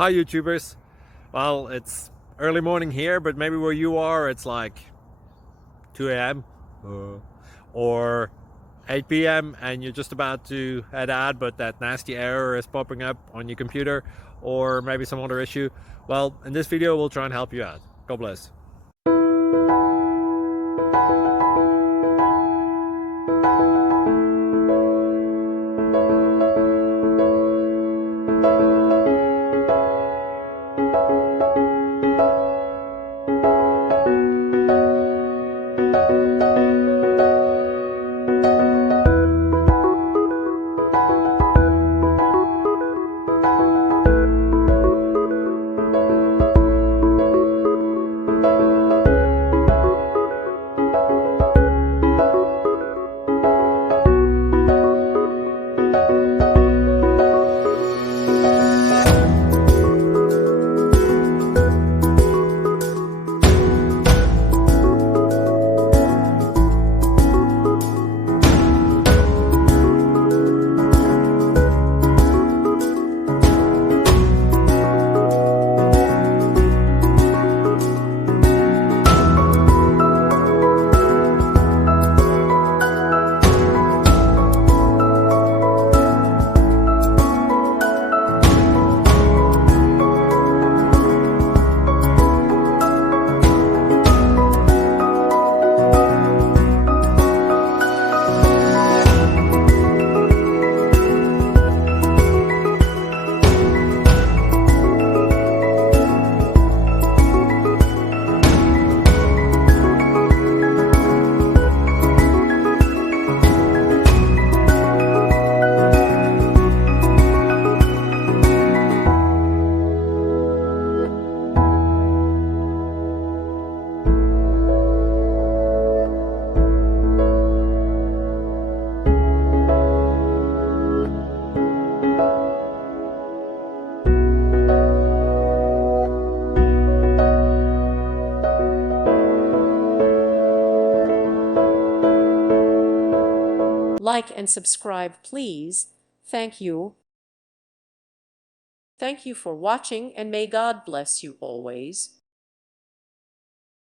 Hi YouTubers. Well, it's early morning here, but maybe where you are it's like 2 a.m. or 8 p.m. and you're just about to head out, but that nasty error is popping up on your computer, or maybe some other issue. Well, in this video we'll try and help you out. God bless. Like and subscribe, please. Thank you. Thank you for watching, and may God bless you always.